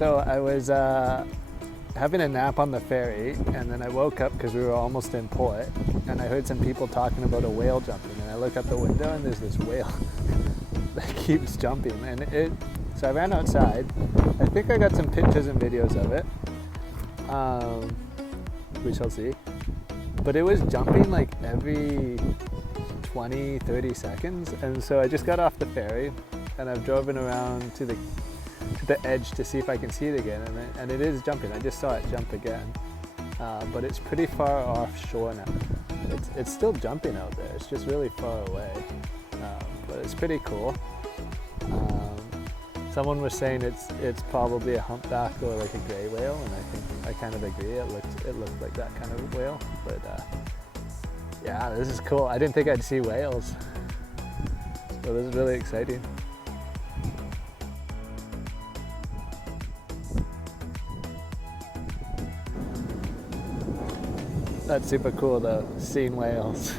So I was having a nap on the ferry, and then I woke up because we were almost in port, and I heard some people talking about a whale jumping, and I look out the window and there's this whale that keeps jumping, and so I ran outside. I think I got some pictures and videos of it. We shall see. But it was jumping like every 20-30 seconds, and so I just got off the ferry and I've driven around to the edge to see if I can see it again, and it is jumping. I just saw it jump again, but it's pretty far offshore now. It's still jumping out there, it's just really far away, but it's pretty cool. Someone was saying it's probably a humpback or like a gray whale, and I think I kind of agree. It looked like that kind of whale, but yeah, this is cool. I didn't think I'd see whales, so this is really exciting. That's super cool though, seeing whales.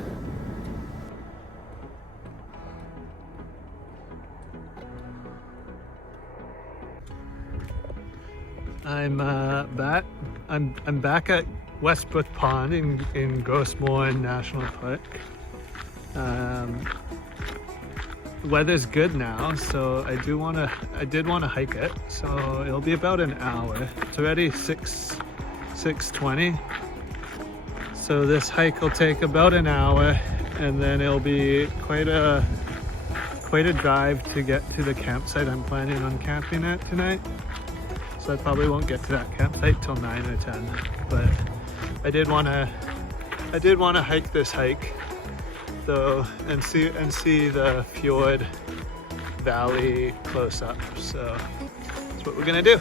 I'm back. I'm back at Westbrook Pond in Grossmoor National Park. The weather's good now, so I did want to hike it. So it'll be about an hour. It's already 6:20. So this hike will take about an hour, and then it'll be quite a drive to get to the campsite I'm planning on camping at tonight. So I probably won't get to that campsite till 9 or 10. But I did want to hike this hike though, and see the fjord valley close up. So that's what we're gonna do.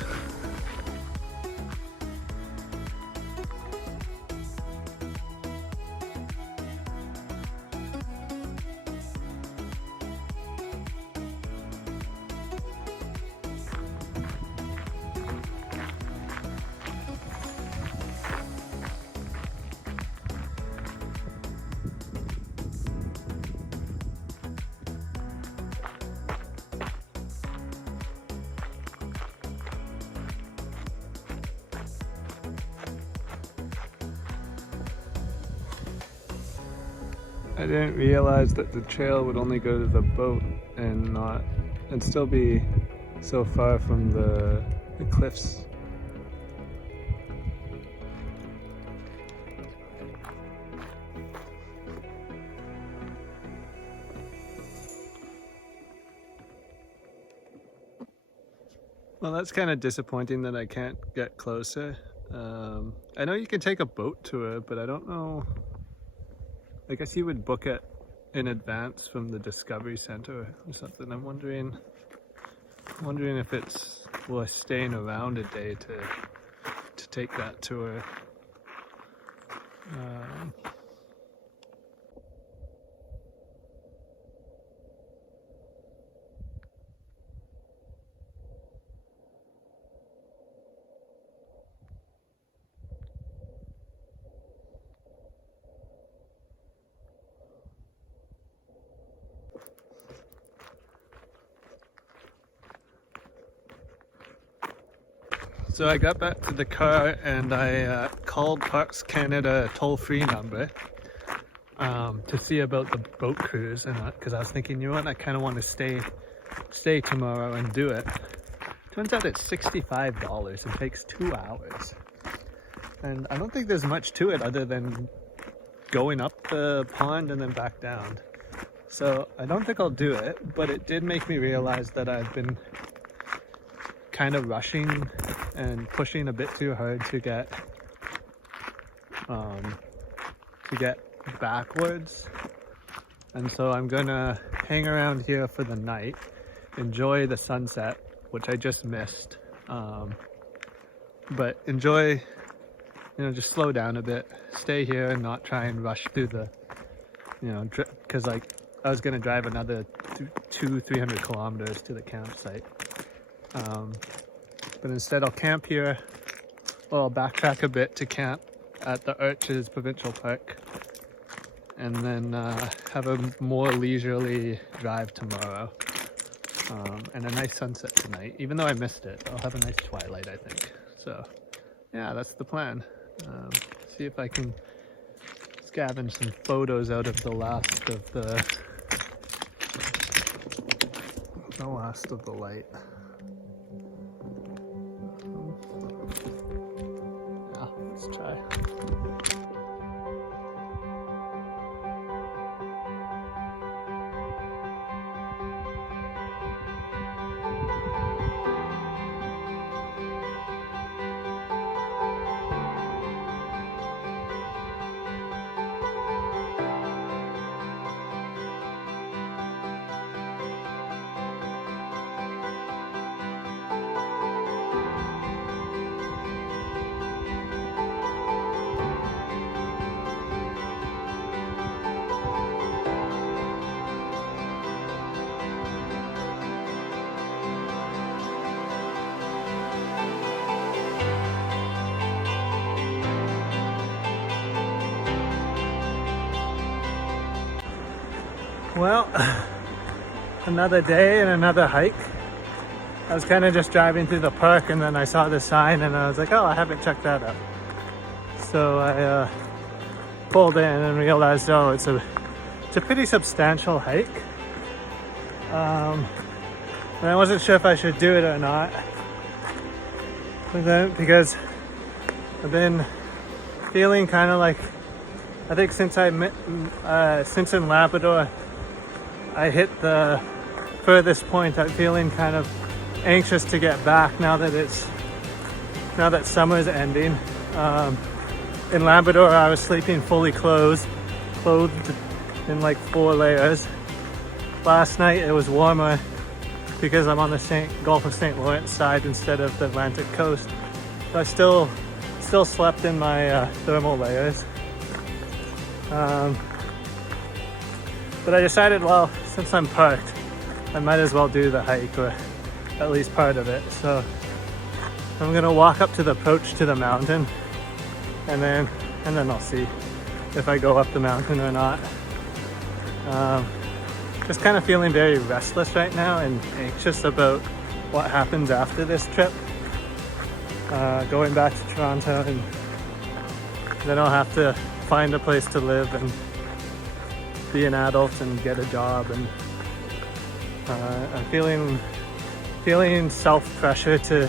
I didn't realize that the trail would only go to the boat and still be so far from the cliffs. Well, that's kind of disappointing that I can't get closer. I know you can take a boat tour, but I don't know. I guess you would book it in advance from the Discovery Center or something. I'm wondering if it's worth staying around a day to take that tour. So I got back to the car and I called Parks Canada toll-free number to see about the boat cruise, and because I was thinking, you know what, I kind of want to stay tomorrow and do it. Turns out it's $65 and takes 2 hours, and I don't think there's much to it other than going up the pond and then back down. So I don't think I'll do it, but it did make me realize that I've been kind of rushing and pushing a bit too hard to get backwards, and so I'm gonna hang around here for the night, enjoy the sunset, which I just missed, but enjoy, just slow down a bit, stay here and not try and rush through the, because like I was gonna drive another 200-300 kilometers to the campsite. But instead I'll camp here, or I'll backtrack a bit to camp at the Arches Provincial Park, and then have a more leisurely drive tomorrow. and a nice sunset tonight. Even though I missed it, I'll have a nice twilight, I think. So yeah, that's the plan. See if I can scavenge some photos out of the last of the light. Yeah, let's try. Well, another day and another hike. I was kind of just driving through the park and then I saw the sign and I was like, oh, I haven't checked that out. So I pulled in and realized, oh, it's a pretty substantial hike. And I wasn't sure if I should do it or not. But then, because I've been feeling kind of like, I think since in Labrador, I hit the furthest point. I'm feeling kind of anxious to get back now that summer's ending. In Labrador, I was sleeping fully clothed in like 4 layers. Last night it was warmer because I'm on the Gulf of St. Lawrence side instead of the Atlantic coast. So I still slept in my thermal layers. But I decided, well, since I'm parked, I might as well do the hike, or at least part of it. So I'm gonna walk up to the approach to the mountain, and then I'll see if I go up the mountain or not. Just kind of feeling very restless right now and anxious about what happens after this trip. Going back to Toronto, and then I'll have to find a place to live and be an adult and get a job, and I'm feeling self-pressure to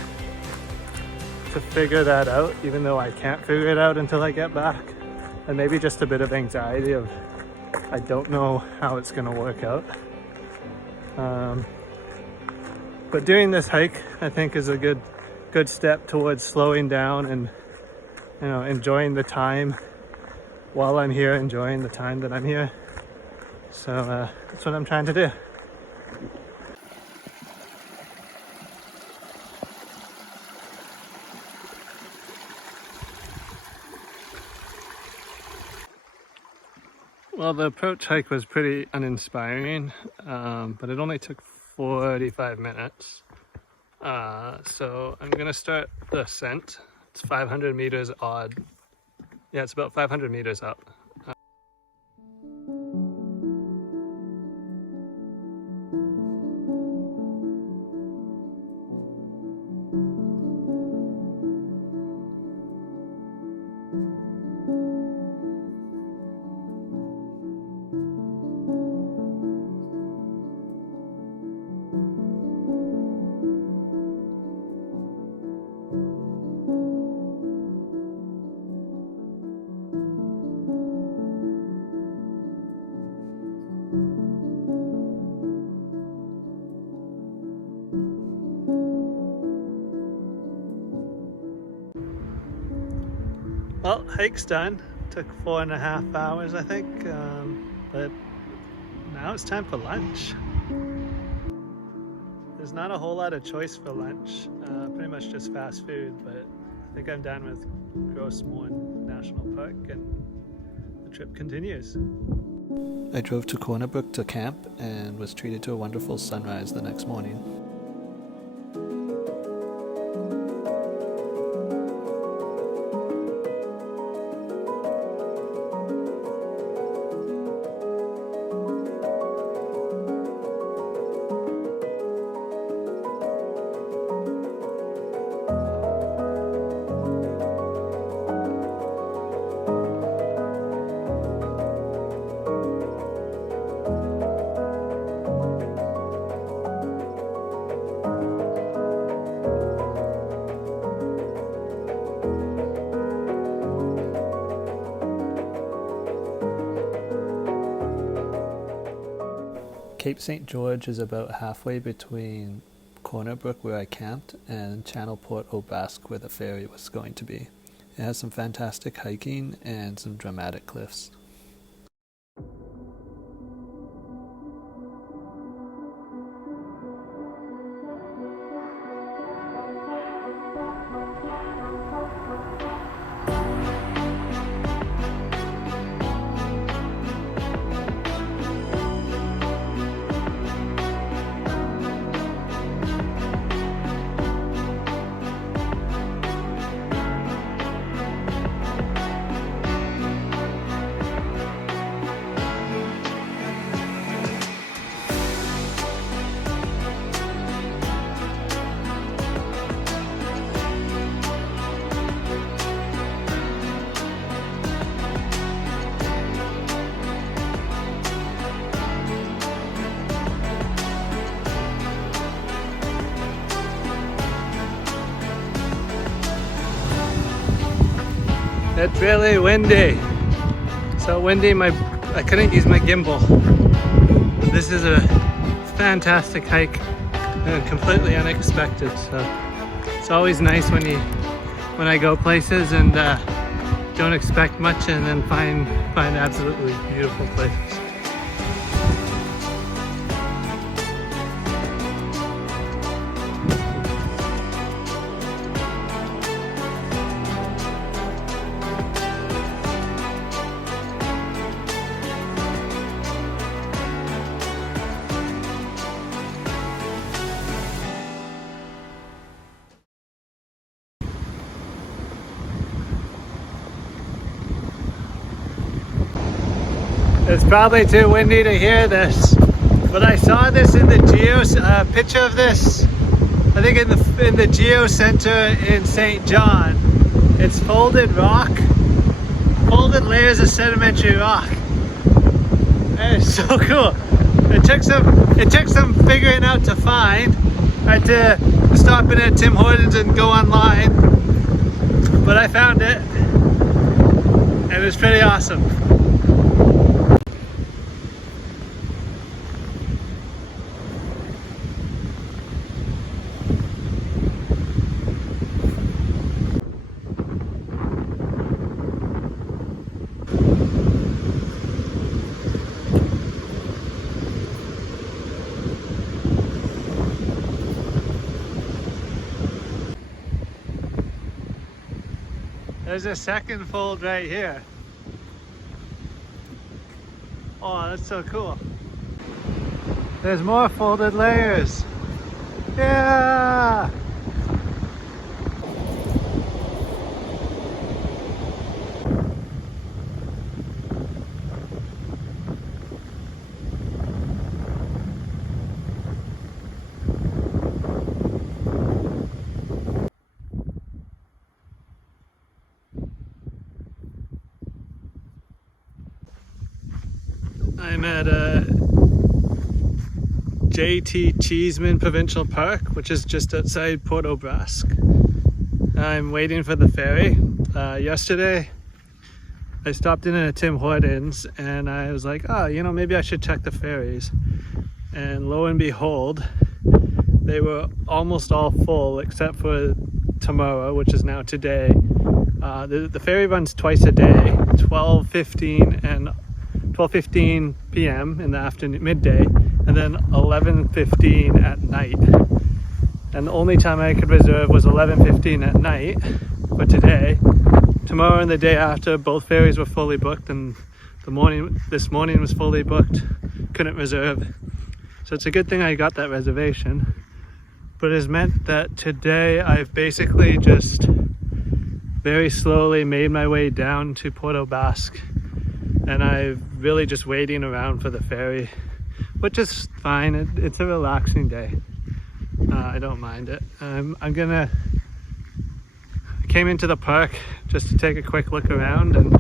figure that out, even though I can't figure it out until I get back, and maybe just a bit of anxiety of I don't know how it's gonna work out. But doing this hike, I think, is a good step towards slowing down and, you know, enjoying the time while I'm here, enjoying the time that I'm here. So that's what I'm trying to do. Well, the approach hike was pretty uninspiring, but it only took 45 minutes. So I'm gonna start the ascent. It's 500 meters odd. Yeah, it's about 500 meters up. Well, hike's done. Took 4.5 hours, I think, but now it's time for lunch. There's not a whole lot of choice for lunch, pretty much just fast food, but I think I'm done with Gross Moon National Park and the trip continues. I drove to Corner Brook to camp and was treated to a wonderful sunrise the next morning. Cape St. George is about halfway between Corner Brook, where I camped, and Channel Port au Basque, where the ferry was going to be. It has some fantastic hiking and some dramatic cliffs. It's really windy. So windy, I couldn't use my gimbal. This is a fantastic hike and completely unexpected. So it's always nice when I go places and don't expect much and then find absolutely beautiful places. It's probably too windy to hear this, but I saw this in the picture of this, I think in the Geo Center in St. John. It's folded rock, folded layers of sedimentary rock. And it's so cool. It took some figuring out to find. I had to stop in at Tim Hortons and go online, but I found it, and it was pretty awesome. There's a second fold right here. Oh, that's so cool. There's more folded layers. Yeah! I'm at J.T. Cheeseman Provincial Park, which is just outside Port au Basque. I'm waiting for the ferry. Yesterday I stopped in at Tim Hortons and I was like, oh, you know, maybe I should check the ferries. And lo and behold, they were almost all full except for tomorrow, which is now today. The ferry runs twice a day, 12:15 and 12:15 p.m. in the afternoon, midday, and then 11:15 at night. And the only time I could reserve was 11:15 at night for today. Tomorrow and the day after, both ferries were fully booked, and this morning was fully booked. Couldn't reserve. So it's a good thing I got that reservation. But it has meant that today I've basically just very slowly made my way down to Port au Basque. And I'm really just waiting around for the ferry, which is fine. It's a relaxing day. I don't mind it. I came into the park just to take a quick look around, and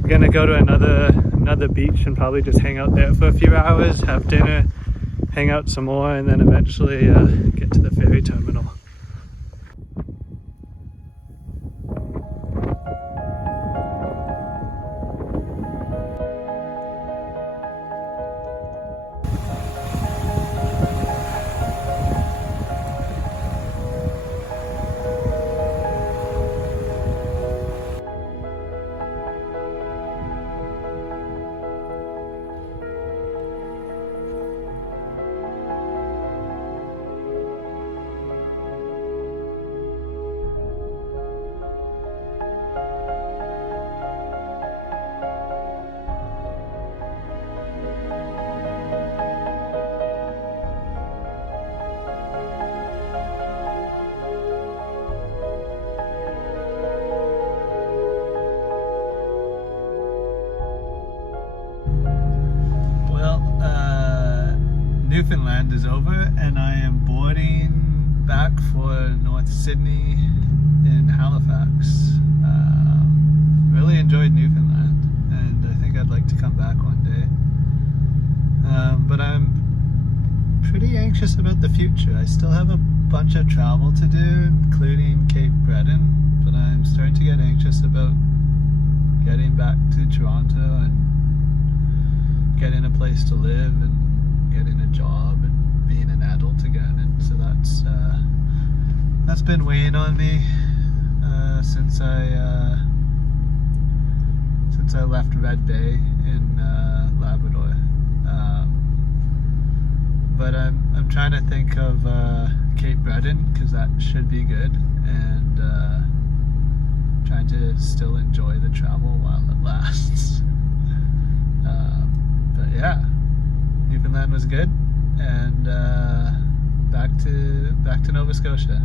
we're gonna go to another beach and probably just hang out there for a few hours, have dinner, hang out some more, and then eventually get to the ferry terminal. Newfoundland is over and I am boarding back for North Sydney in Halifax. Really enjoyed Newfoundland and I think I'd like to come back one day. But I'm pretty anxious about the future. I still have a bunch of travel to do, including Cape Breton, but I'm starting to get anxious about getting back to Toronto and getting a place to live and getting a job and being an adult again. And so that's been weighing on me since I left Red Bay in Labrador. But I'm trying to think of Cape Breton because that should be good, and trying to still enjoy the travel while it lasts. But yeah, Newfoundland was good, and back to Nova Scotia.